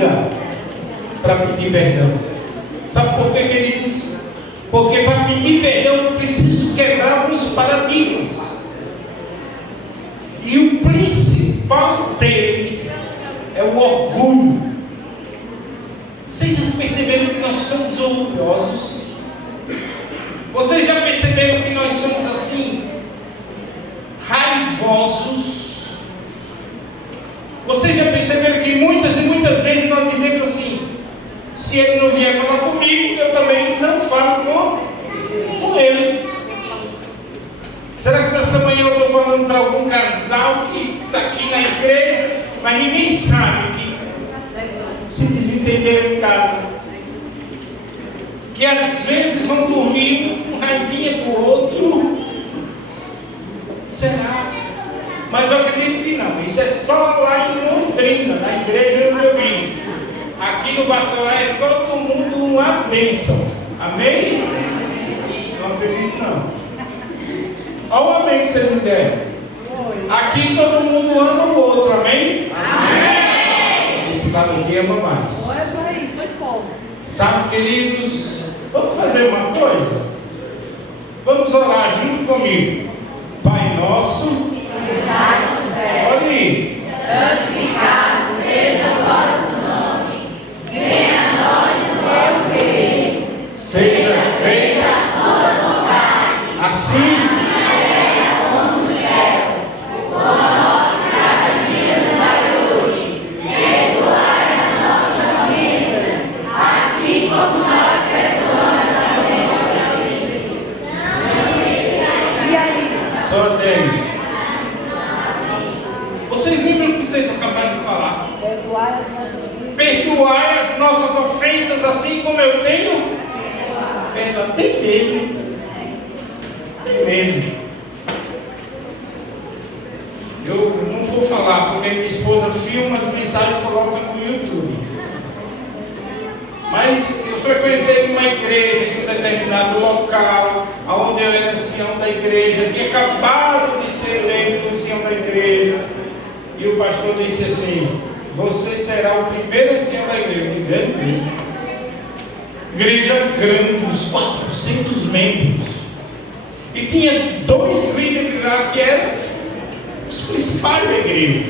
briga para pedir perdão. Sabe por quê, queridos? Porque para pedir perdão eu preciso quebrar alguns paradigmas. E o principal deles é o orgulho. Vocês já perceberam que nós somos orgulhosos? Vocês já perceberam que nós somos assim, raivosos? Vocês já perceberam que muitas e muitas vezes nós dizemos assim: se ele não vier falar comigo, eu também não falo com ele. Será que nessa manhã eu estou falando para algum casal que está aqui na igreja, mas ninguém sabe que se desentenderam em casa? Que às vezes vão dormir com raivinha com o outro? Será? Mas eu acredito que não. Isso é só lá em Londrina, na igreja onde eu vim. Aqui no Bacelar é todo mundo uma bênção. Amém? Não acredito não. Olha o amém que vocês me deram. Aqui todo mundo ama o outro. Amém? Amém. Esse lado aqui ama mais. Sabe, queridos, vamos fazer uma coisa? Vamos orar junto comigo. Pai nosso, olha aí. Santificado seja o vosso nome. Venha a nós o vosso reino. Seja feita a vossa vontade. assim Como no céu. O pão nosso cada dia nos dai hoje. Perdoai as nossas ofensas, assim como nós perdoamos as ofensas. só tem. Vocês lembram o que vocês acabaram de falar? Perdoai as nossas ofensas assim como eu tenho perdoado. Tem mesmo. Tem mesmo. Eu não vou falar porque minha esposa filma as mensagens e coloca no YouTube. Mas eu frequentei uma igreja em um determinado local, onde eu era ancião da igreja, tinha acabado de ser eleito ancião da igreja. E o pastor disse assim: você será o primeiro ancião da igreja. Igreja grande, uns 400 membros. E tinha 2 líderes lá que eram os principais da igreja.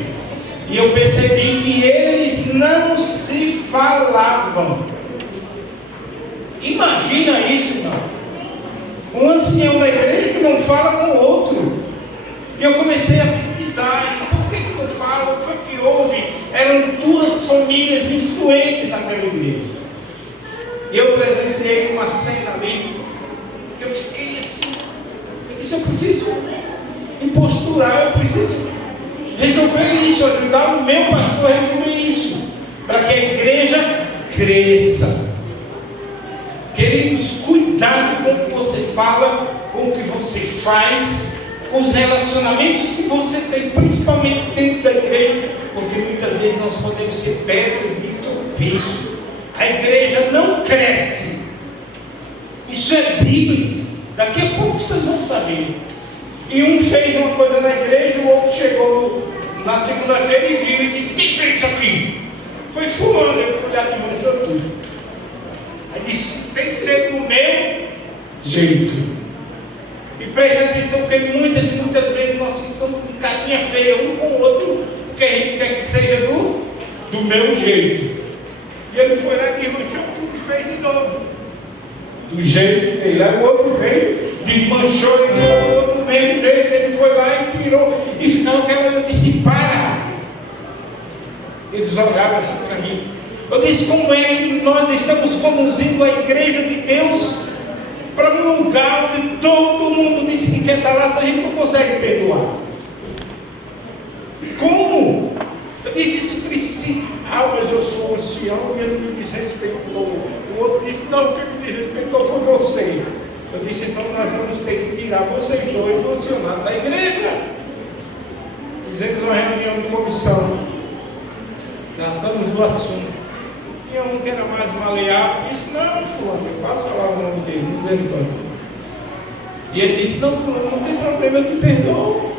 E eu percebi que eles não se falavam. Imagina isso, irmão. Um ancião da igreja que não fala com o outro. E eu comecei a pesquisar. E por que não fala? Foi que houve. Eram 2 famílias influentes naquela igreja. E eu presenciei uma cena ali. Eu fiquei assim. Eu disse: eu preciso me posturar. Eu preciso resolver isso. Ajudar o meu pastor a resolver isso. Para que a igreja cresça. Queridos, cuidado com o que você fala, com o que você faz, com os relacionamentos que você tem, principalmente dentro da igreja, porque muitas vezes nós podemos ser pedras de tropeço. A igreja não cresce. Isso é Bíblia. Daqui a pouco vocês vão saber. E um fez uma coisa na igreja, o outro chegou na segunda-feira e viu e disse: quem fez isso aqui? Foi fulano. Eu fui lá e manchou tudo. Aí disse: tem que ser do meu jeito. E preste atenção, porque muitas e muitas vezes nós ficamos de carinha feia um com o outro, porque a gente quer que seja do meu jeito. E ele foi lá e desmanchou tudo e fez de novo. Do jeito dele. Aí o outro veio, desmanchou e colocou do mesmo jeito. Ele foi lá e tirou. E ficava aquela. Eu disse: para. Eles olhavam assim para mim. Eu disse: como é que nós estamos conduzindo a igreja de Deus para um lugar onde todo mundo diz que quer estar lá, se a gente não consegue perdoar? Como? Eu disse: isso precisa. Mas eu sou ancião e ele me desrespeitou. O outro disse: não, quem me desrespeitou foi você. Eu disse: então nós vamos ter que tirar vocês dois do ancianato da igreja. Fizemos uma reunião de comissão, tratamos do assunto. Tinha um que era mais maleável, disse: não, fulano, eu posso falar o nome dele, misericórdia. E ele disse: não, fulano, não tem problema, eu te perdoo.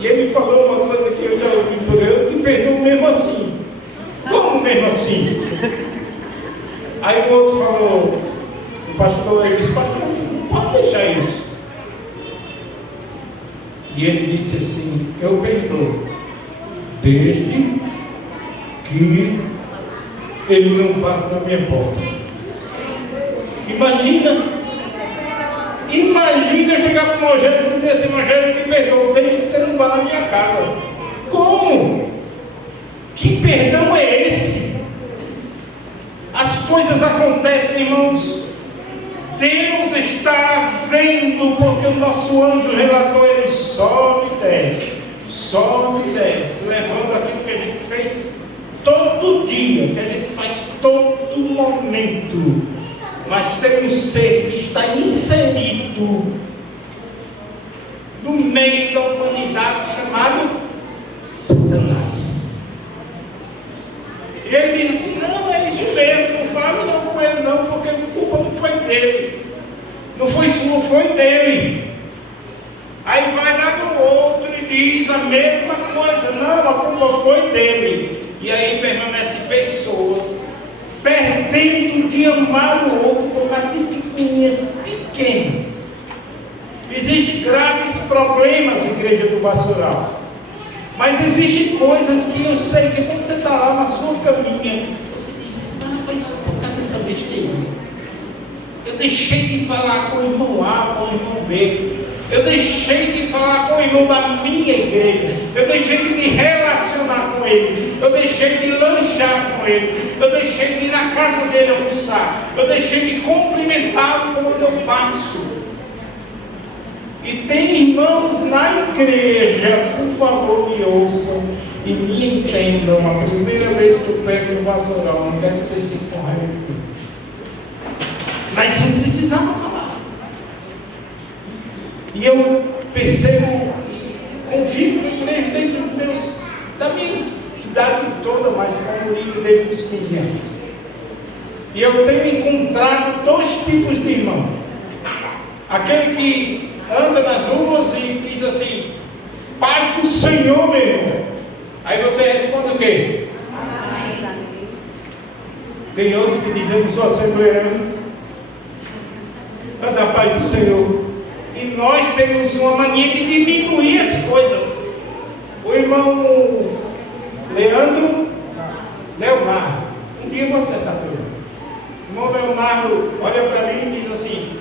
E ele me falou uma coisa que eu já ouvi por ele: eu te perdoo mesmo assim. Como mesmo assim. Aí o outro falou, o pastor, ele disse, pastor, não pode deixar isso. E ele disse assim, eu perdoo, desde que ele não passe na minha porta. Imagina chegar para o Rogério e dizer assim, Rogério, me perdoa, desde que você não vá na minha casa. Como? Que perdão é esse? As coisas acontecem, irmãos. Deus está vendo, porque o nosso anjo relator, ele sobe e desce, levando aquilo que a gente fez todo dia, que a gente faz todo momento. Mas tem um ser que está inserido no meio da humanidade chamado Satanás. E ele diz assim, não, é isso mesmo, não fale não com ele não, porque a culpa não foi dele. Não foi dele. Aí vai lá no outro e diz a mesma coisa, não, a culpa foi dele. E aí permanecem pessoas perdendo de amar o outro por causa de picuinhas pequenas. Existem graves problemas na igreja do pastoral. Mas existem coisas que eu sei que quando você está lá na sua caminha, você diz assim, mas isso por causa dessa besteira. Eu deixei de falar com o irmão A, com o irmão B. Eu deixei de falar com o irmão da minha igreja. Eu deixei de me relacionar com ele. Eu deixei de lanchar com ele. Eu deixei de ir na casa dele almoçar. Eu deixei de cumprimentá-lo quando eu passo. E tem irmãos na igreja, por favor, me ouçam e me entendam. A primeira vez que eu pego no pastoral, não quero que vocês se correm. Mas eu precisava falar. E eu percebo e convivo com a igreja desde da minha idade toda, mas como líder desde os 15 anos. E eu tenho encontrado dois tipos de irmão. Aquele que anda nas ruas e diz assim, paz do Senhor, meu irmão. Aí você responde o quê? Tem outros que dizem, eu não sou assembleano. Anda a paz do Senhor. E nós temos uma mania de diminuir as coisas. O irmão Leonardo, um dia eu vou acertar tudo. O irmão Leonardo olha para mim e diz assim,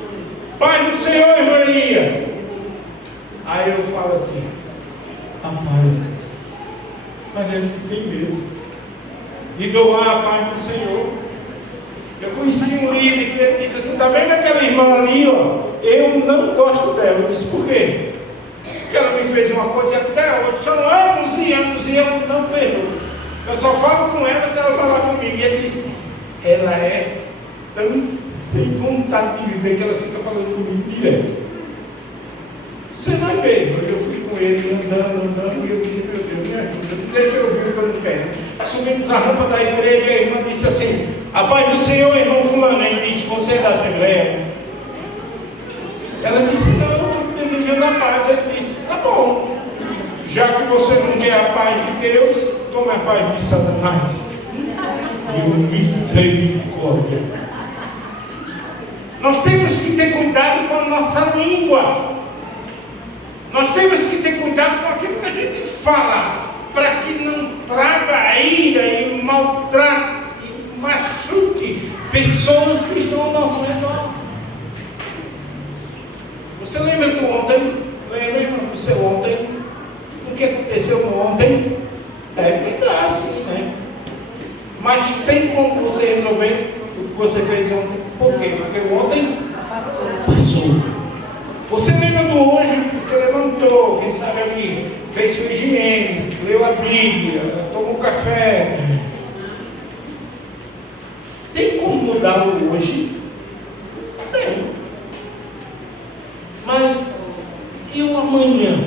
paz do Senhor, irmão Elias. Aí eu falo assim, rapaz, parece que tem medo de doar a paz do Senhor. Eu conheci um líder que ele disse assim, está vendo aquela irmã ali, ó? Eu não gosto dela. Eu disse, por quê? Porque ela me fez uma coisa até hoje, são anos e anos e eu não perdoo. Eu só falo com ela se ela falar comigo. E ele disse, ela é tão sem vontade de viver que ela fica falando comigo direto. Você vai ver, eu fui com ele andando, e eu disse, meu Deus, me ajuda, deixa eu ouvir o que eu não quero. Subimos a rampa da igreja e a irmã disse assim, a paz do Senhor, irmão fulano. Ele disse, você é da Assembleia? Ela disse, não, eu estou desejando a paz. Ele disse, tá bom, já que você não quer a paz de Deus, tome a paz de Satanás. E o misericórdia. Nós temos que ter cuidado com a nossa língua. Nós temos que ter cuidado com aquilo que a gente fala, para que não traga ira e maltrate e machuque pessoas que estão ao nosso redor. Você lembra do ontem? Lembra, irmão, do seu ontem? Do que aconteceu no ontem? Deve lembrar sim, né? Mas tem como você resolver o que você fez ontem? Por quê? Porque o ontem passou. Você lembra do hoje? Você levantou, quem sabe ali, fez sua higiene, leu a Bíblia, tomou café. Tem como mudar o hoje? Tem. Mas e o amanhã?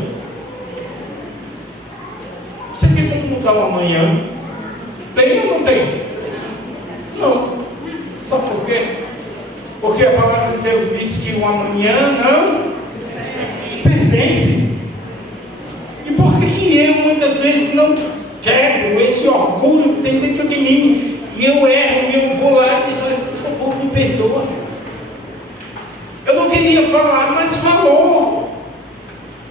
Você tem como mudar o amanhã? Tem ou não tem? Não. Sabe por quê? Porque a palavra de Deus diz que o amanhã não pertence. E por que eu muitas vezes não quebro esse orgulho que tem dentro de mim? E eu erro, e eu vou lá e digo: olha, por favor, me perdoa. Eu não queria falar, mas falou.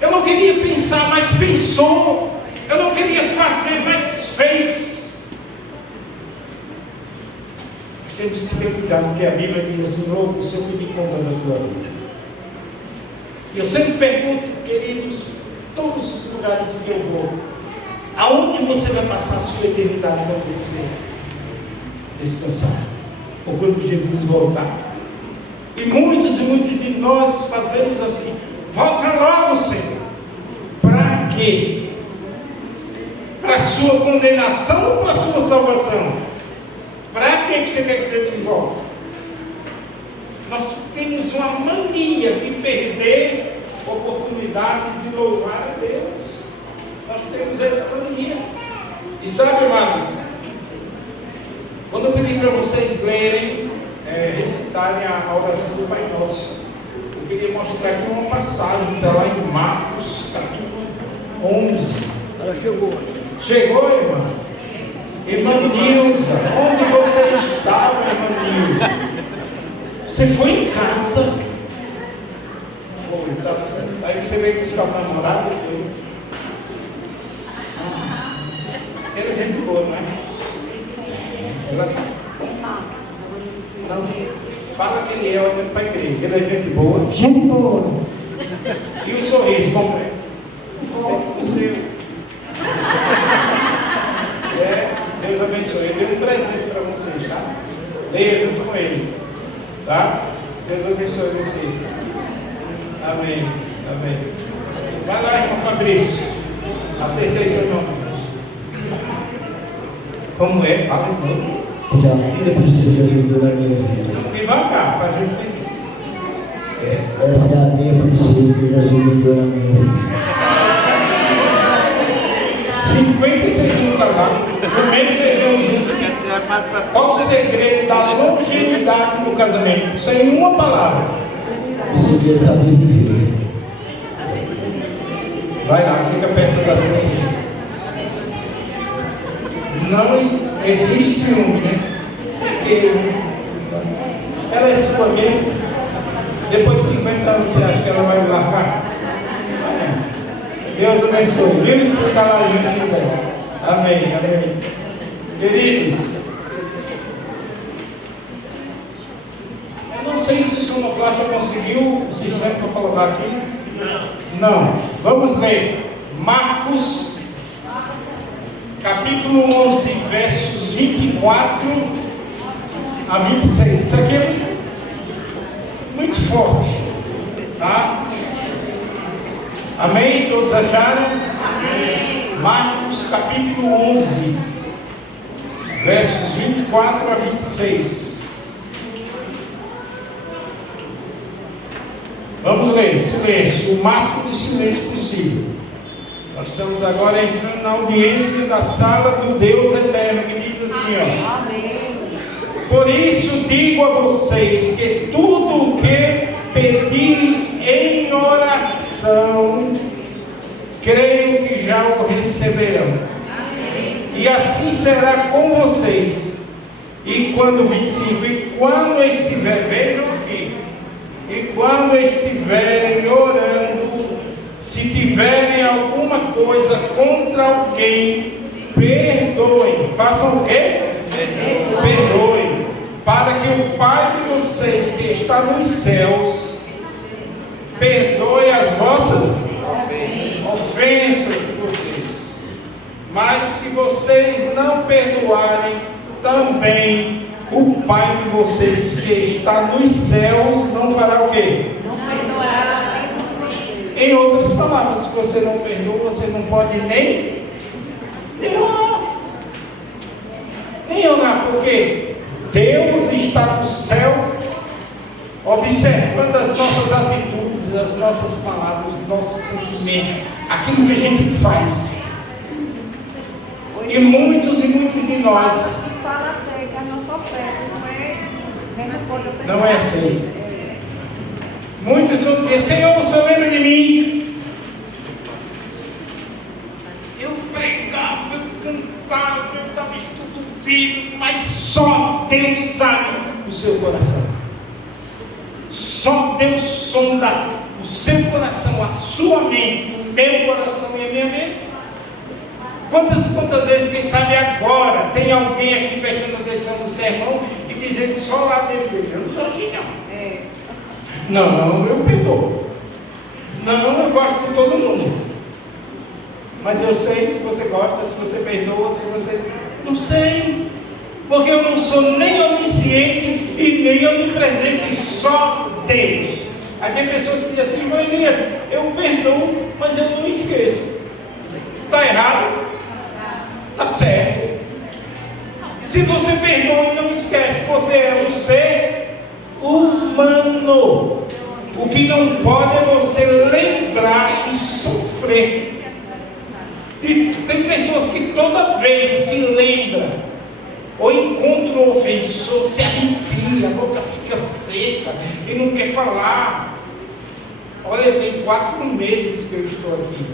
Eu não queria pensar, mas pensou. Eu não queria fazer, mas fez. Nós temos que ter cuidado, porque a Bíblia diz assim: louco, o Senhor me conta da tua vida. E eu sempre pergunto, queridos, todos os lugares que eu vou, aonde você vai passar a sua eternidade quando você descansar? Ou quando Jesus voltar? E muitos de nós fazemos assim: volta logo, Senhor. Para quê? Para a sua condenação ou para a sua salvação? Para que você quer que Jesus volte? Nós temos uma mania de perder a oportunidade de louvar a Deus. Nós temos essa mania. E sabe, amados, quando eu pedi para vocês lerem, recitarem a oração do Pai Nosso, eu queria mostrar aqui uma passagem, está lá em Marcos, capítulo 11. Ela chegou. Chegou, irmã? Irmã Nilza, onde você estava, irmã Nilza? Você foi em casa? Foi, tá certo. Aí você veio buscar o namorado? Foi. Ele é gente boa, não é? Ela... Não, fala que ele é olhando para a igreja. Ele é gente boa. Gente boa. E o sorriso completo? O seu. Deus abençoe. Eu dei um presente para vocês, tá? Leia junto com ele. Tá? Deus abençoe você. Amém. Amém. Vai lá, irmão Fabrício. Acertei seu nome. Como é? Fala, irmão. Já ainda preciso de ajuda na minha vida. Devagar, para a gente entender. Essa é a minha princípio de ajuda na minha vida. 56 anos casados, comendo feijão junto. Qual o segredo da longevidade no casamento? Sem uma palavra. O segredo está livre, filho. Vai lá, fica perto da gente. Não existe ciúme, né? Porque ela é sua mesmo. Depois de 50 anos, você acha que ela vai largar? Deus abençoe. Viu? Você está lá juntinho dela. Amém. Amém. Queridos, eu não sei se o sonoplasta conseguiu o sistema para colocar aqui. Não. Vamos ler. Marcos, capítulo 11, versos 24 a 26. Isso aqui é muito forte. Tá? Amém? Todos acharam? Amém. Marcos capítulo 11, versos 24 a 26. Vamos ler, silêncio, o máximo de silêncio possível. Nós estamos agora entrando na audiência da sala do Deus eterno, que diz assim, ó. Amém. Por isso digo a vocês que tudo o que pedirem em oração, creio que já o receberão. Amém. E assim será com vocês. E quando 25, e quando estiver, vejam aqui, e quando estiverem orando, se tiverem alguma coisa contra alguém, perdoem. Façam o quê? Perdoem. Para que o Pai de vocês que está nos céus perdoe as vossas ofensas de vocês. Mas se vocês não perdoarem, também o Pai de vocês que está nos céus não fará o quê? Não perdoará. Em outras palavras, se você não perdoa, você não pode nem orar. Nem orar, porque Deus está no céu observando as nossas atitudes, as nossas palavras, os nossos sentimentos, aquilo que a gente faz. E muitos de nós fala até que a nossa oferta não é assim. Muitos vão dizer: Senhor, o Senhor lembra de mim? Eu pregava, eu cantava, eu dava estudo Espírito, mas só Deus sabe o seu coração. Só Deus sonda o seu coração, a sua mente, o meu coração e a minha mente. Quantas vezes, quem sabe agora, tem alguém aqui prestando atenção no sermão e dizendo só lá dentro, eu não sou assim não. Não, eu perdoo. Não, eu gosto de todo mundo. Mas eu sei se você gosta, se você perdoa, se você... Não sei. Porque eu não sou nem onisciente e nem onipresente, só Deus. Aí tem pessoas que dizem assim, irmão Elias, eu perdoo, mas eu não esqueço. Está errado? Está certo. Se você perdoa e não esquece, você é um ser humano. O que não pode é você lembrar e sofrer. E tem pessoas que toda vez que lembra ou encontra o ofensor, se arrepia, a boca fica seca e não quer falar. Olha, tem 4 meses que eu estou aqui.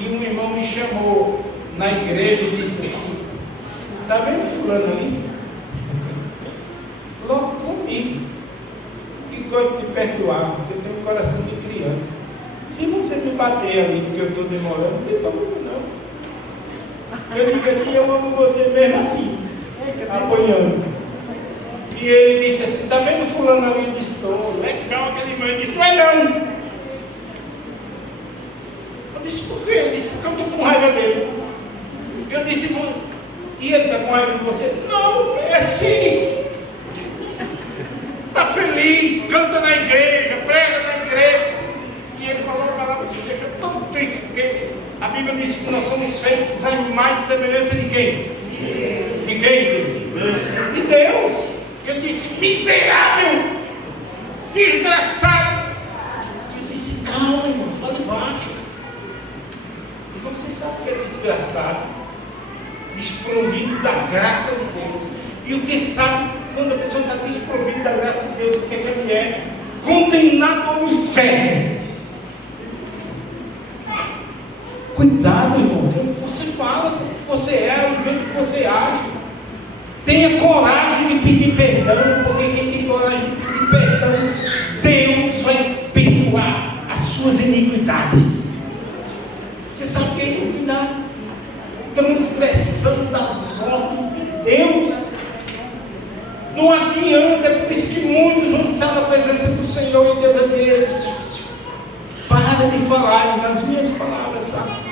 E um irmão me chamou na igreja e disse assim, está vendo fulano ali? Logo comigo. Que gosto de perdoar, porque eu tenho um coração de criança. Se você me bater ali porque eu estou demorando, não tem problema não. Eu digo assim, eu amo você mesmo assim, apoiando. E ele disse assim, está vendo fulano ali? Eu disse, estou, legal aquele irmão. Ele disse, não é não. Eu disse, por quê? Ele disse, porque eu estou com raiva dele. Eu disse, e ele está com raiva de você? Não, é assim. Está feliz, canta na igreja, prega na igreja. E ele falou uma palavra que deixa tão triste, porque a Bíblia diz que nós somos feitos à imagem e semelhança de quem? De quem? De Deus. Ele disse, miserável, desgraçado. Eu disse, calma, irmão, fala baixo. Irmão, vocês sabem o que é desgraçado? Desprovido da graça de Deus. E o que sabe, quando a pessoa está desprovida da graça de Deus, o que é que ele é? Condenado ao inferno. Cuidado, irmão. Você fala, você é, o jeito que você age. Tenha coragem de pedir perdão, porque quem tem coragem de pedir perdão, Deus vai perdoar as suas iniquidades. Você sabe o que é iniquidade? Transgressão das ordens de Deus. Não adianta, é por isso que muitos vão estar na presença do Senhor e Deus vai dizer, para de falar nas minhas palavras, sabe?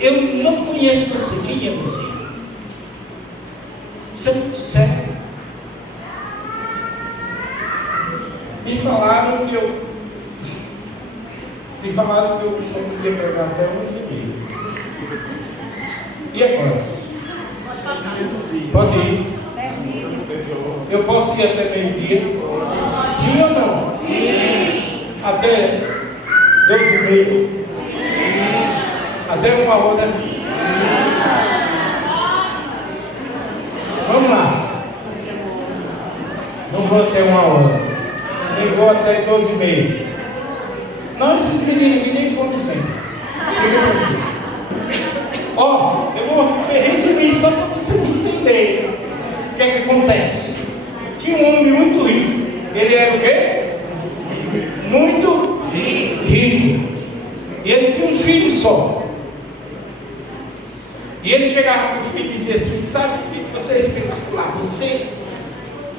Eu não conheço você, quem é você? Isso é muito sério. Me falaram que eu só podia pregar até 11h30. E agora? Pode ir. Eu posso ir até meio-dia? Sim ou não? Sim. Até 12h30? Até 1h? Vamos lá. Não vou até 1h. Eu vou até 12h30. Não, esses meninos aqui nem fome sempre. Ó, eu vou resumir só para você entender o que é que acontece. Tinha um homem muito rico. Ele era o quê? Muito rico. E ele tinha um filho só. E ele chegava para o filho e dizia assim, sabe filho, você é espetacular, você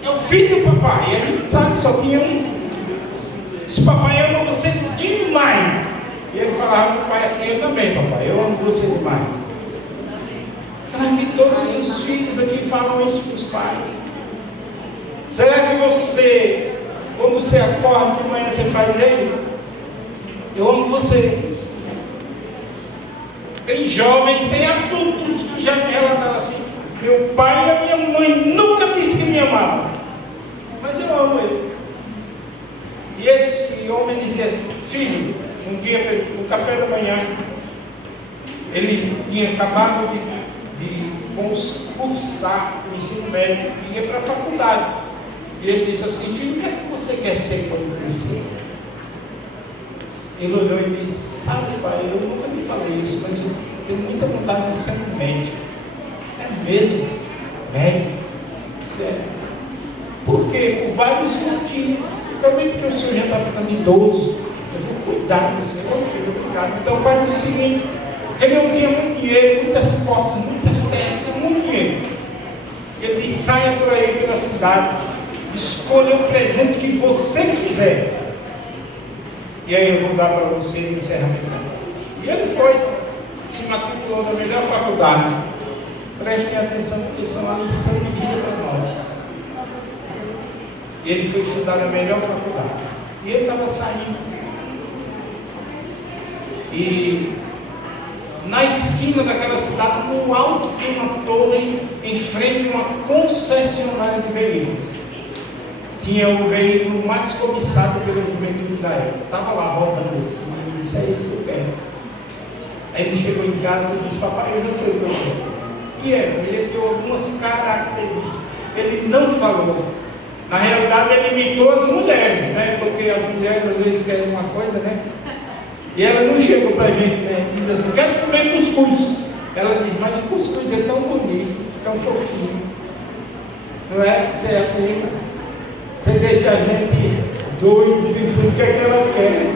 é o filho do papai. E a gente sabe, só tinha um. Esse papai ama você demais. E ele falava para o pai assim, eu também papai, eu amo você demais. Será que todos os filhos aqui falam isso para os pais? Será que você, quando você acorda de manhã, você faz ei, eu amo você? Tem jovens, tem adultos que já me relataram assim, meu pai e a minha mãe nunca disse que me amavam, mas eu amo ele. E esse homem dizia, filho, um dia no café da manhã, ele tinha acabado de cursar o ensino médio e ia para a faculdade. E ele disse assim, filho, o que é que você quer ser quando crescer? Ele olhou e disse, sabe pai, eu nunca me falei isso, mas eu tenho muita vontade de ser um médico. mesmo? Médico? Sério? Por quê? Por vários motivos. Também porque o senhor já está ficando idoso. Eu vou cuidar do senhor, filho, obrigado. Então faz o seguinte, ele não tinha muito dinheiro, muitas posses, muitas terras, muito dinheiro. Ele disse, saia por aí pela cidade, escolha o presente que você quiser. E aí eu vou dar para você no encerramento da noite. E ele foi, se matriculou na melhor faculdade. Prestem atenção, porque isso é uma lição de vida para nós. Ele foi estudar na melhor faculdade. E ele estava saindo. E na esquina daquela cidade, no alto de uma torre, em frente a uma concessionária de veículos. Tinha o veículo mais cobiçado pela juventude da época. Estava lá voltando assim. Ele disse, é isso que eu quero. Aí ele chegou em casa e disse, papai, eu já sei o que eu quero. O que é? Ele deu algumas características. Ele não falou. Na realidade, ele imitou as mulheres, né? Porque as mulheres às vezes querem uma coisa, né? E ela não chegou para a gente, né? Diz assim, quero comer cuscuz. Ela diz, mas o cuscuz é tão bonito, tão fofinho. Não é? Você é assim, você deixa a gente doido, pensando o que é que ela quer.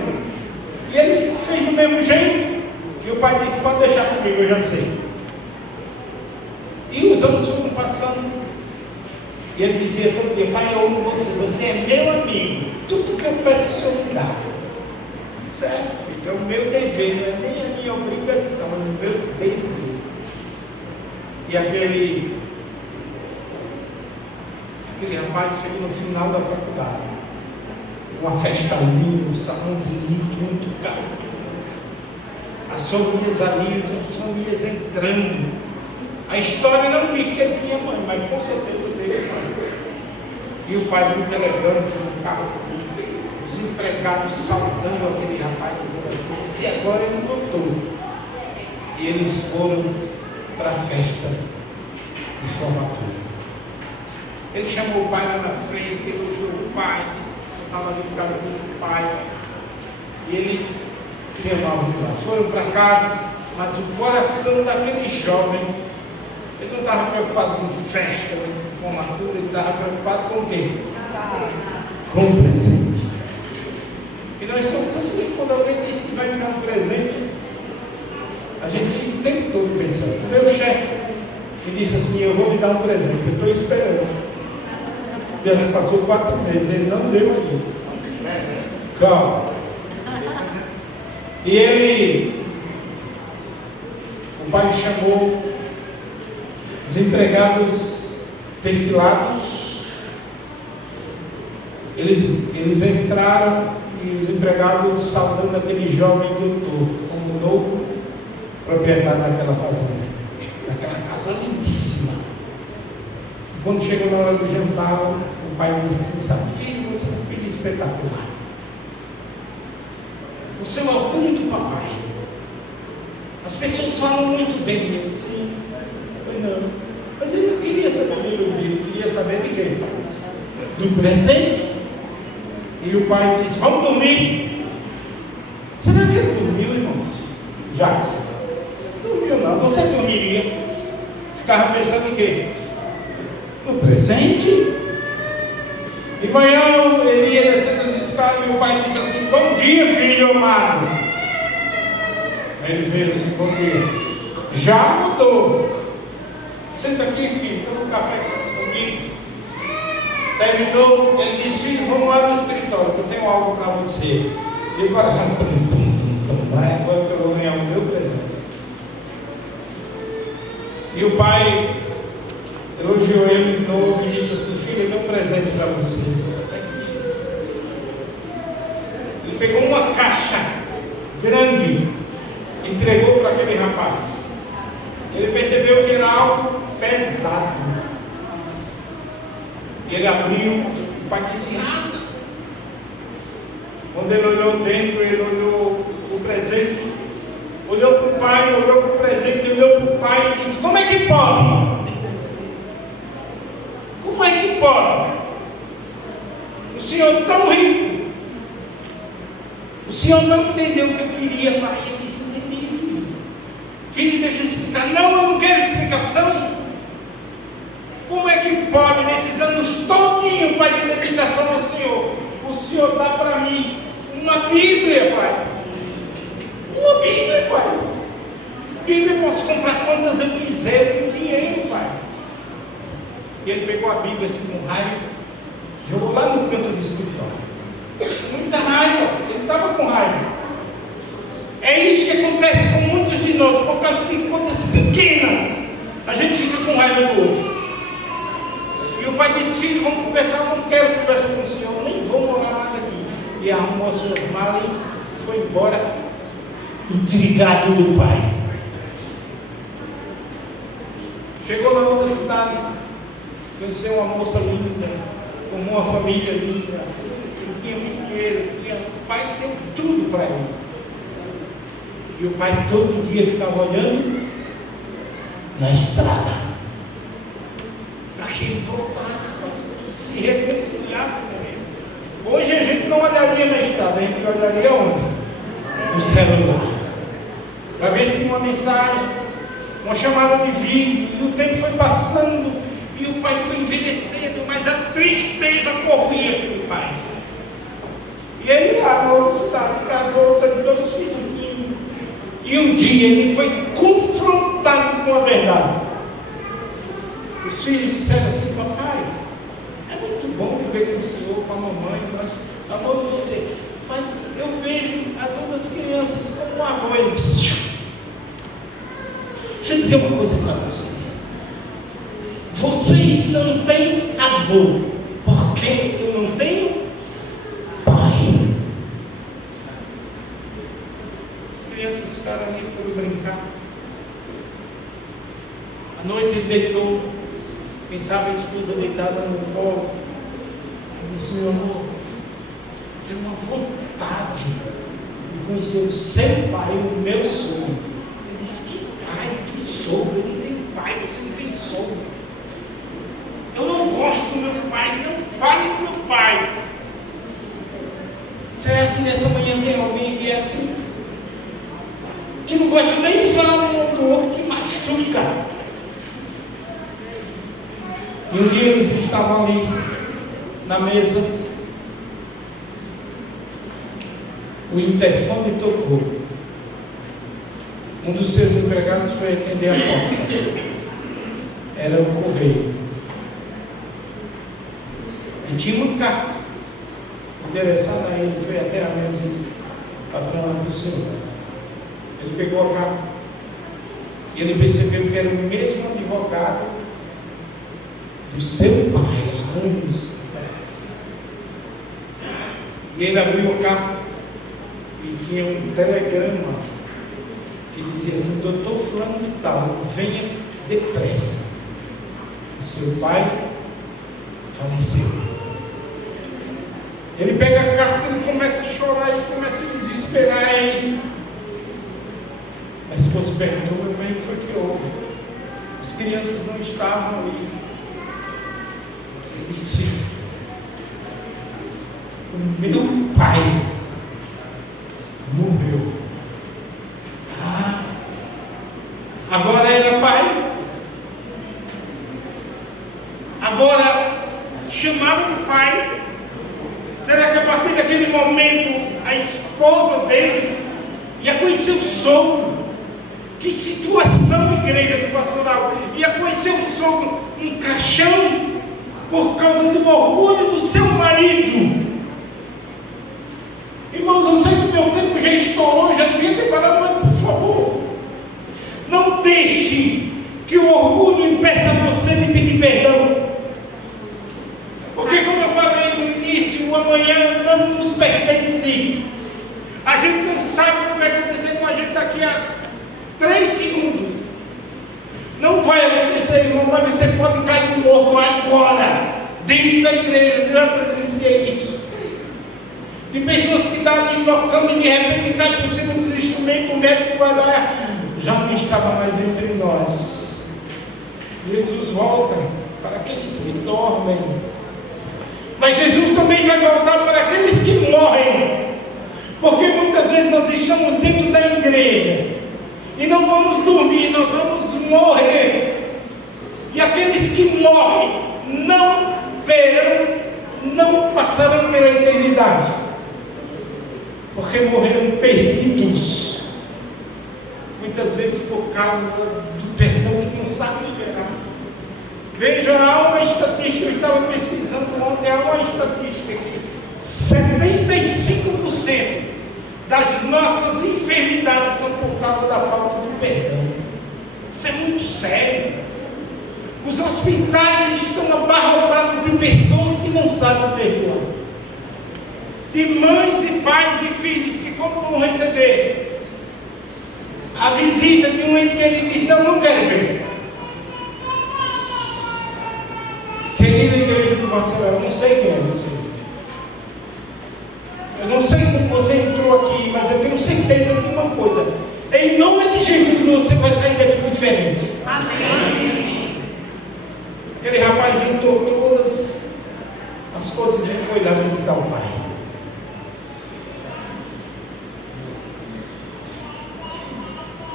E ele fez do mesmo jeito. E o pai disse, pode deixar comigo, eu já sei. E os anos foram passando. E ele dizia todo dia, pai, eu amo você, você é meu amigo. Tudo que eu peço, o senhor me dá. Certo, filho, é o meu dever, não é nem a minha obrigação, é o meu dever. E aquele rapaz chegou no final da faculdade. Uma festa linda, um salão bonito, muito caro. As famílias ali, as famílias entrando. A história não diz que ele tinha mãe, mas com certeza teve mãe. E o pai muito elegante no carro. Os empregados saudando aquele rapaz, dizendo assim, se agora é um doutor. E eles foram para a festa de formatura. Ele chamou o pai lá na frente, elogiou o pai, disse que estava ali por causa do pai. E eles se amavam demais. Foram para casa, mas o coração daquele jovem, ele não estava preocupado com festa, com formatura, ele estava preocupado com o quê? Com o presente. E nós somos assim, quando alguém diz que vai me dar um presente, a gente fica o tempo todo pensando. O meu chefe me disse assim, eu vou me dar um presente, eu estou esperando. Já se passou 4 meses, ele não deu aqui. Calma. E o pai chamou os empregados perfilados, eles entraram e os empregados saudando aquele jovem doutor como novo proprietário daquela fazenda, daquela casa lindíssima. E quando chegou na hora do jantar, o pai me disse assim, sabe, filho, você é um filho espetacular. Você é o orgulho do papai. As pessoas falam muito bem dele, sim. Eu não. Mas ele não queria saber de ouvir, ele queria saber de quê? Do presente. E o pai disse, vamos dormir. Será que ele dormiu, irmãos? Jackson. Dormiu não. Você dormiria? Ficava pensando em quê? No presente. De manhã ele ia descendo as escadas e o pai disse assim, bom dia, filho amado. Aí ele veio assim, bom dia. Já mudou. Senta aqui, filho, toma um café comigo. Terminou, ele disse, filho, vamos lá no escritório, que eu tenho algo para você. E o coração, vai, agora que eu vou ganhar o meu presente. E o pai elogiou ele de novo e disse assim, filho, eu tenho um presente para você. Você até que ele pegou uma caixa grande, entregou para aquele rapaz. Ele percebeu que era algo pesado. Ele abriu, o pai disse, rasga. Quando ele olhou dentro, ele olhou o presente, olhou para o pai, olhou para o presente, olhou para o pai e disse, como é que pode? Como é que pode? O senhor tão rico, o senhor não entendeu o que eu queria, pai. Ele disse, entendi, filho. Filho, deixa eu explicar. Não, eu não quero explicação. pode, nesses anos todinho, Pai, de dedicação ao Senhor, o Senhor dá para mim uma Bíblia, Pai. Uma Bíblia, Pai. Bíblia eu posso comprar quantas eu quiser, eu tenho dinheiro, Pai. E ele pegou a Bíblia assim com raiva, jogou lá no canto do escritório. Muita raiva, ele estava com raiva. É isso que acontece com muitos de nós, por causa de coisas pequenas. A gente fica com raiva do outro. E o pai disse: filho, vamos conversar, eu não quero conversar com o senhor, nem vou morar mais aqui. E arrumou as suas malas e foi embora, intrigado do pai. Chegou na outra cidade, conheceu uma moça linda, formou uma família linda, ele tinha muito dinheiro, o pai deu tudo para ele. E o pai todo dia ficava olhando na estrada, para que ele voltasse, para que se reconciliasse com ele. Hoje a gente não olharia na estrada, a gente olharia onde? No celular, para ver se tem uma mensagem, uma chamada de vídeo. E o tempo foi passando e o pai foi envelhecendo, mas a tristeza corria pelo pai. E ele lá na outra cidade casou, teve 2 filhos. E um dia ele foi confrontado com a verdade. Os filhos disseram assim: papai, é muito bom viver com o senhor, com a mamãe, nós amamos você, mas eu vejo as outras crianças como um avô. Ele, deixa eu dizer uma coisa para vocês: vocês não têm avô, porque eu não tenho pai. As crianças ficaram ali, foram brincar. À noite ele deitou, quem sabe a esposa deitada no colo. Ele disse: meu amor, tenho uma vontade de conhecer o seu pai, o meu sogro. Ele disse: que pai, que sogro? Eu não tenho pai, você não tem sogro. Eu não gosto do meu pai, não fale do meu pai. Será que nessa manhã tem alguém que é assim? Que não gosta nem de falar um do outro, que machuca. E um dia eles estavam ali na mesa, o interfone tocou. Um dos seus empregados foi atender a porta. Era o correio. E tinha uma carta endereçada a ele. Foi até a mesa e disse: patrão, é do senhor. Ele pegou a carta e ele percebeu que era o mesmo advogado do seu pai, há anos atrás. E ele abriu a carta e tinha um telegrama que dizia assim: doutor fulano de tal, venha depressa, o seu pai faleceu. Ele pega a carta, ele começa a chorar, ele começa a desesperar. A esposa perguntou: meu bem, o que foi que houve? As crianças não estavam ali. Ele disse: o meu pai morreu. Agora era pai. Agora chamava de pai. Será que a partir daquele momento a esposa dele ia conhecer o sogro? Que situação, igreja do pastoral! Ia conhecer o sogro, um caixão, por causa do orgulho do seu marido. Irmãos, eu sei que o meu tempo já estourou, já devia ter parado, mas por favor, não deixe que o orgulho impeça você de pedir perdão. Porque, como eu falei no início, o amanhã não nos pertence. A gente não sabe o que vai acontecer com a gente daqui a 3 segundos. Não vai acontecer, irmão, mas você pode cair morto agora, dentro da igreja. Eu já presenciei isso. De pessoas que estão ali tocando e de repente cai por cima dos instrumentos, o médico vai lá, já não estava mais entre nós. Jesus volta para aqueles que dormem, mas Jesus também vai voltar para aqueles que morrem, porque muitas vezes nós estamos dentro da igreja e não vamos dormir, nós vamos morrer. E aqueles que morrem não verão, não passarão pela eternidade, porque morreram perdidos, muitas vezes por causa do perdão que não sabem liberar. Veja, há uma estatística, eu estava pesquisando ontem, há uma estatística aqui, 75% das nossas enfermidades são por causa da falta do perdão. Isso é muito sério. Os hospitais estão abarrotados de pessoas que não sabem perdoar, de mães e pais e filhos que, quando vão receber a visita de um ente querido, diz: não quero ver. Querida igreja do Marcelo, eu não sei quem é você. Eu não sei como você entrou aqui, mas eu tenho certeza de uma coisa: em nome de Jesus você vai sair daqui diferente. Amém. Aquele rapaz juntou todas as coisas e foi lá visitar o pai.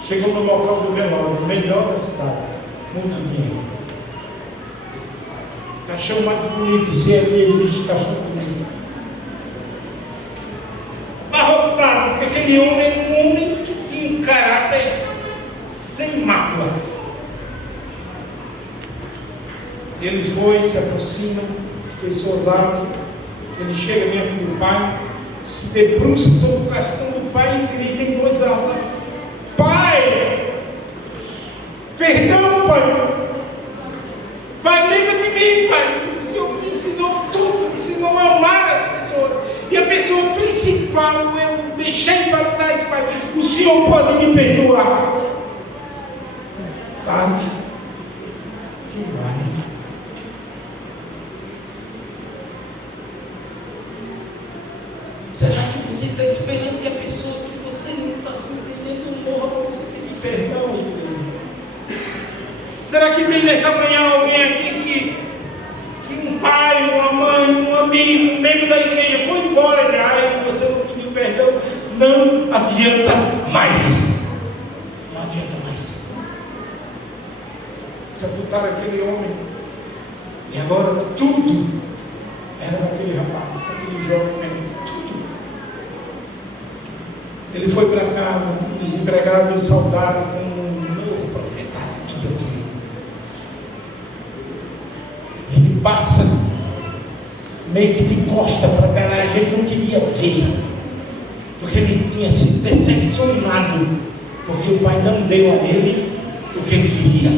Chegou no local do velório, melhor da cidade, muito dinheiro. Caixão mais bonito, se é que existe caixão bonito. Abarrotado, porque aquele homem era um homem que tinha um caráter sem mácula. Ele foi, se aproxima, as pessoas abrem, ele chega mesmo do pai, se debruça sobre o caixão do pai e grita em voz alta: Pai! Perdão, pai! Pai, lembra de mim, pai! O Senhor me ensinou tudo, me ensinou a amar as pessoas. E a pessoa principal eu deixei para trás, pai. O Senhor pode me perdoar. Tarde demais. Será que você está esperando que a pessoa que você não está se entendendo morra para você pedir perdão, igreja? Será que tem nessa manhã alguém aqui que um pai, uma mãe, um amigo, um membro da igreja foi embora já e você não pediu perdão? Não adianta mais. Não adianta mais. Sepultaram aquele homem e agora tudo era daquele rapaz, aquele jovem. Ele foi para casa, desempregado e saudável, como um novo proprietário de tudo aquilo. Ele passa meio que de costa para a garagem, ele não queria ver, porque ele tinha sido decepcionado, porque o pai não deu a ele o que ele queria.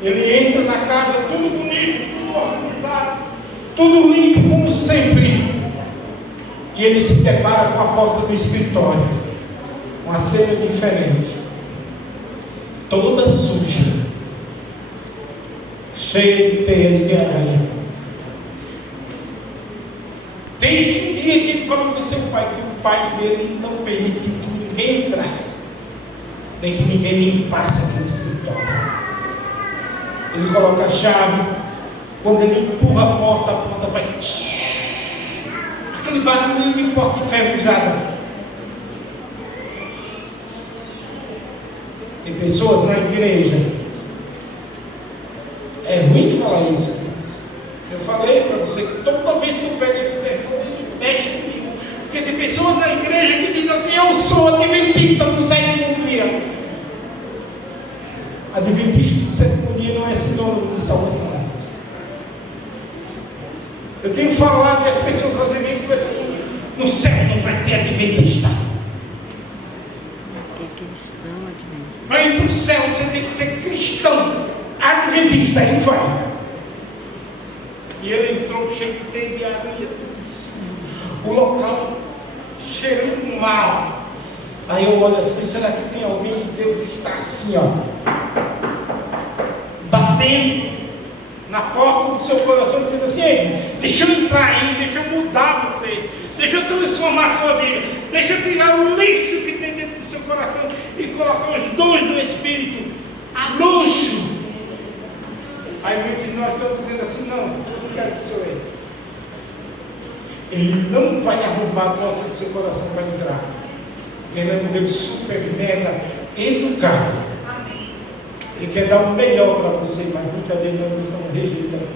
Ele entra na casa, tudo bonito, tudo organizado, tudo limpo como sempre. E ele se depara com a porta do escritório, uma cena diferente, toda suja, cheia de teias de aranha. Desde o dia que ele falou com o seu pai, que o pai dele não permitiu que ninguém entrasse, nem que ninguém limpasse aquele escritório. Ele coloca a chave, quando ele empurra a porta vai... aquele barulho de porta enferrujada. Tem pessoas na igreja, é ruim de falar isso. Eu falei para você que toda vez que eu pego esse sermão, ele mexe comigo. Porque tem pessoas na igreja que dizem assim: eu sou adventista do sétimo dia. Adventista do sétimo dia não é sinônimo de salvação. Eu tenho falado e as pessoas às vezes conversam comigo: no céu não vai ter adventista. Para ir para o céu você tem que ser cristão, adventista, aí vai. E ele entrou cheio de teia de aranha, tudo sujo, o local cheirando mal. Aí eu olho assim: será que tem alguém que Deus está assim, ó, batendo na porta do seu coração, dizendo assim: ei, deixa eu entrar aí, deixa eu mudar você, deixa eu transformar a sua vida, deixa eu tirar o lixo que tem dentro do seu coração e colocar os dons do Espírito a luxo. Aí muitos de nós estamos dizendo assim: não, eu não quero que o senhor entre. Ele não vai arrombar a porta do seu coração para entrar. Ele é um Deus super, mega educado. Ele quer dar o melhor para você, mas muitas vezes nós estamos rejeitando.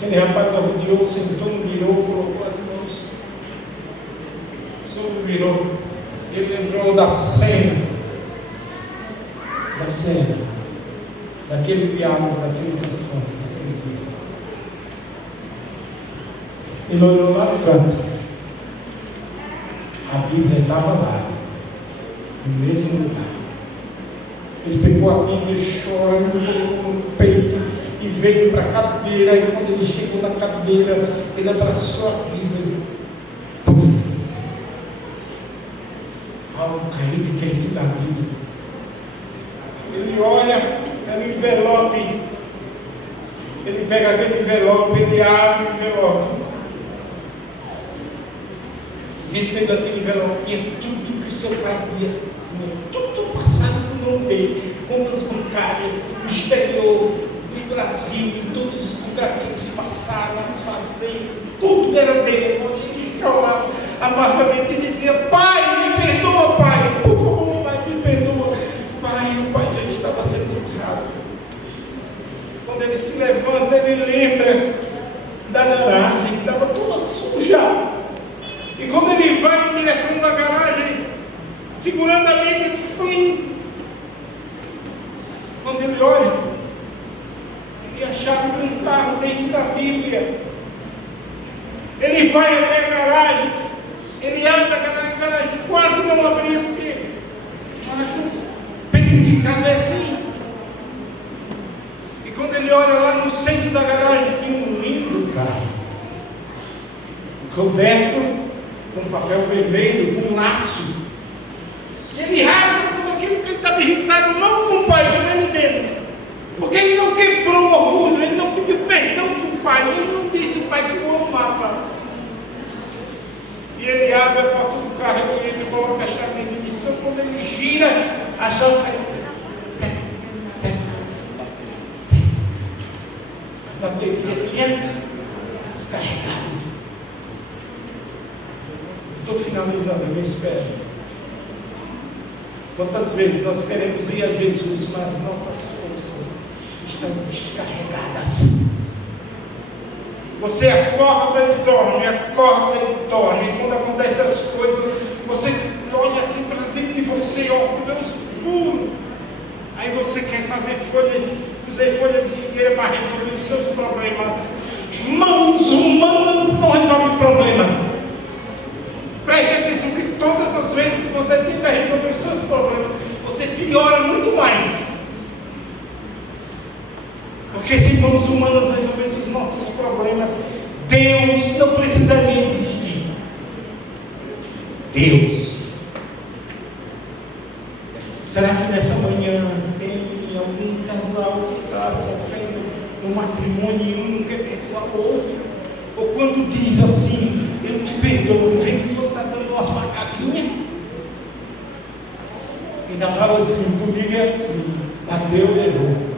Aquele rapaz arrodeou, sentou no birô, colocou as mãos sobre o birô. Ele lembrou da cena, daquele diálogo, daquele telefone, daquele dia. Ele olhou lá no canto. A Bíblia estava lá, no mesmo lugar. Ele pegou a Bíblia chorando, colocou no peito e veio para a cadeira. E quando ele chegou na cadeira, ele abraçou a Bíblia. Puf! Algo caiu de dentro da Bíblia. Ele olha, é um envelope. Ele pega aquele envelope, ele abre o envelope. Dentro daquele envelope tinha tudo que o seu pai tinha, tudo passado por nome dele, contas bancárias, no exterior, no Brasil, em todos os lugares que eles passaram, as fazendas, tudo era dele. Ele chorava amargamente e dizia: pai, me perdoa, pai, por favor, pai, me perdoa. Pai, o pai já estava sepultado. Quando ele se levanta, ele lembra da garagem, que estava toda suja. E quando ele vai em direção da garagem, segurando a Bíblia, quando ele olha, tem a chave de um carro dentro da Bíblia. Ele vai até a garagem, ele abre a garagem, quase não abria, porque o coração petrificado é assim. E quando ele olha lá no centro da garagem, tem um lindo carro, coberto com papel vermelho, com um laço. E ele rasga tudo aquilo porque ele estava irritado, não com o pai, com ele mesmo. Porque ele não quebrou o orgulho, ele não pediu perdão para o pai, ele não disse ao pai que o amava. E ele abre a porta do carro, ele coloca a chave de ignição, quando ele gira, a chave sai. A bateria tinha descarregado. Estou finalizando, eu espero. Quantas vezes nós queremos ir a Jesus, mas nossas forças estão descarregadas. Você acorda e dorme, e quando acontecem as coisas, você olha assim para dentro de você, óculos puro. Aí você quer fazer folha de figueira para resolver os seus problemas. Mãos humanas não resolvem problemas. Preste atenção que todas as vezes que você tenta resolver os seus problemas, você piora muito mais. Porque se mãos humanas resolvessem os nossos problemas, Deus não precisaria existir. Deus. Será que nessa manhã tem algum casal que está sofrendo no matrimônio e um não quer perdoar o outro? Ou quando diz assim, eu te perdoo, de vez em quando está dando uma facadinha, ainda fala assim, comigo é assim, bateu, levou.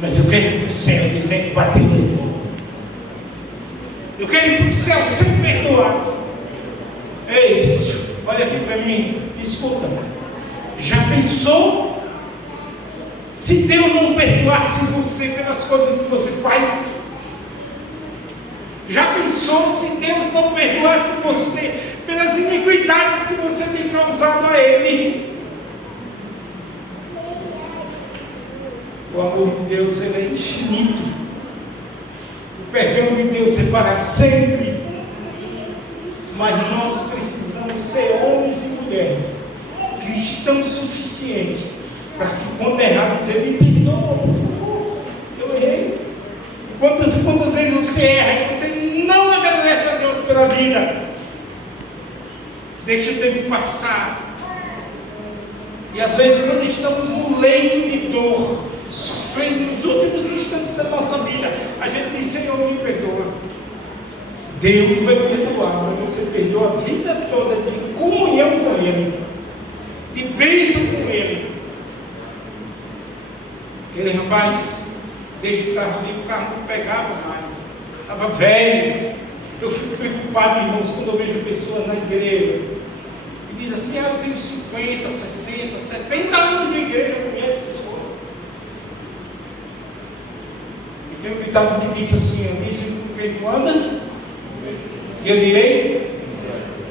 Mas eu quero ir para o céu dizendo que bateu, levou. Eu quero ir para o céu sem perdoar. Ei, olha aqui para mim, escuta. Já pensou se Deus não perdoasse você pelas coisas que você faz? Já pensou se Deus não perdoasse você pelas iniquidades que você tem causado a Ele? O amor de Deus, ele é infinito. O perdão de Deus é para sempre. Mas nós precisamos ser homens e mulheres cristãos suficientes para que quando errar dizer, me perdoa, por favor, eu errei. Quantas vezes você erra e você não agradece a Deus pela vida? Deixa o tempo passar. E às vezes quando estamos no leito de dor, sofrendo nos últimos instantes da nossa vida, a gente diz, Senhor, me perdoa. Deus vai perdoar, mas você perdoa a vida toda de comunhão com Ele, de bênção com Ele. Aquele rapaz, deixa o carro ali, o carro não pegava mais, estava velho. Eu fico preocupado, irmãos, quando eu vejo pessoas na igreja e diz assim, eu tenho 50, 60, 70 anos de igreja, eu conheço pessoas. Tem um ditado que diz assim: eu disse com quem tu andas, e eu direi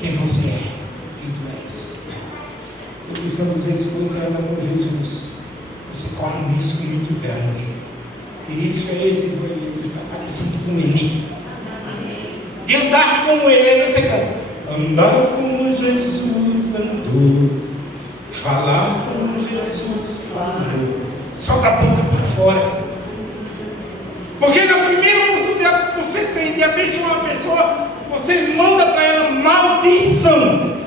quem você é, quem tu és. Eu costumo dizer: se você anda com Jesus, você corre um risco muito grande. Que risco é esse de ficar parecido com Ele? De andar como Ele. Aí você canta: andar como Jesus andou, falar como Jesus falou, só da boca para fora. Porque na primeira oportunidade que você tem de abençoar uma pessoa, você manda para ela maldição,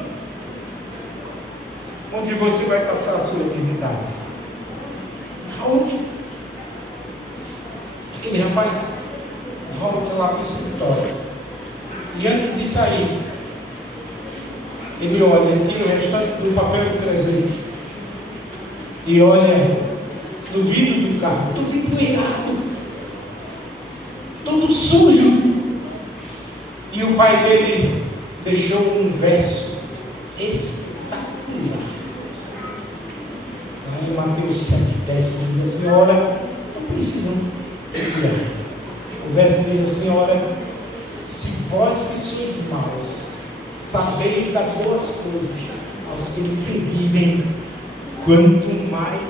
onde você vai passar a sua eternidade. Aonde? Aquele rapaz volta lá para o escritório, e antes de sair, ele olha, ele tira o restante do papel de presente e olha no vidro do carro, tudo empoeirado, tudo sujo. E o pai dele deixou um verso espetacular. Em Mateus 7:10, que diz assim: ora, não precisam cuidar. O verso diz assim: ora, se vós que sois maus, sabeis dar boas coisas aos que lhe pedirem, quanto mais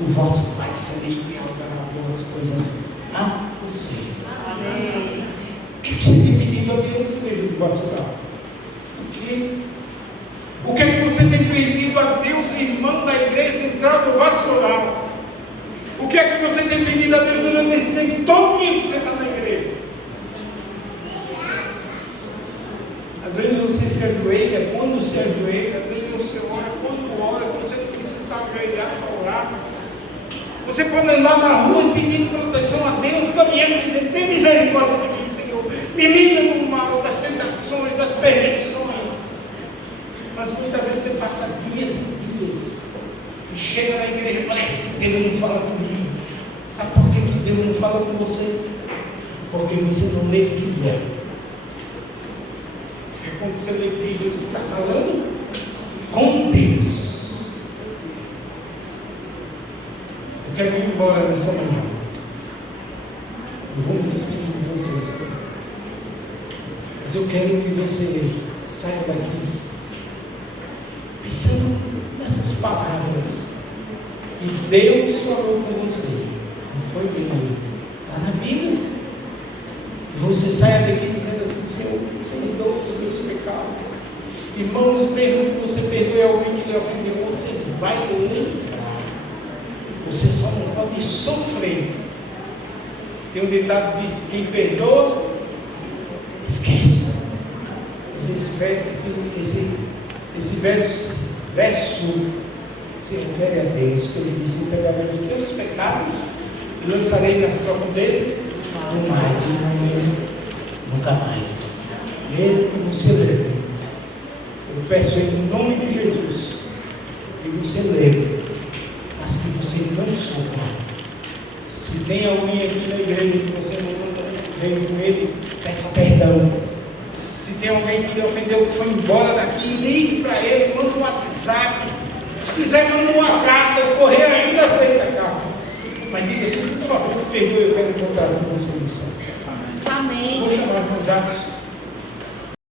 o vosso Pai Celestial dará boas coisas a você. Amém. O que você tem pedido a Deus, igreja do Vacilar? O que é que você tem pedido a Deus, irmão da igreja central do Vacilar? O que é que você tem pedido a Deus durante esse tempo todo que você está na igreja? Às vezes você se ajoelha, quando se ajoelha, às vezes você ora, quando ora, você não precisa estar ajoelhado para orar. Você pode andar na rua pedindo proteção a Deus, caminhando, dizendo: tem misericórdia de mim, Senhor, me livra do mal, das tentações, das perversões. Mas muitas vezes você passa dias e dias e chega na igreja e parece que Deus não fala comigo. Sabe por que Deus não fala com você? Porque você não lê Bíblia. Porque quando você lê Bíblia, você está falando com Deus. Eu quero ir embora nessa manhã. Eu vou me despedir de vocês. Mas eu quero que você saia daqui pensando nessas palavras que Deus falou com você. Não foi Deus, está na Bíblia. E você saia daqui dizendo assim: Senhor, perdoa os meus pecados. Irmãos, mesmo que você perdoe alguém que lhe ofendeu, você vai lembrar. Você só não pode sofrer. Tem um ditado que diz: quem perdoa, esquece. Mas esse verso se refere a Deus, que Ele disse: pegarei os teus pecados e lançarei nas profundezas do mar, e nunca mais. Mesmo que você lembre, eu peço em nome de Jesus que você lembre, mas que você não sofra. Se tem alguém aqui na igreja que você não veio com ele, peça perdão. Se tem alguém que lhe ofendeu, que foi embora daqui, ligue para ele, manda um WhatsApp. Se quiser, manda uma carta, o correio ainda aceita a carta. Mas diga assim: por favor, perdoe, eu quero encontrar com você no céu. Amém. Vou chamar o irmão Jacques.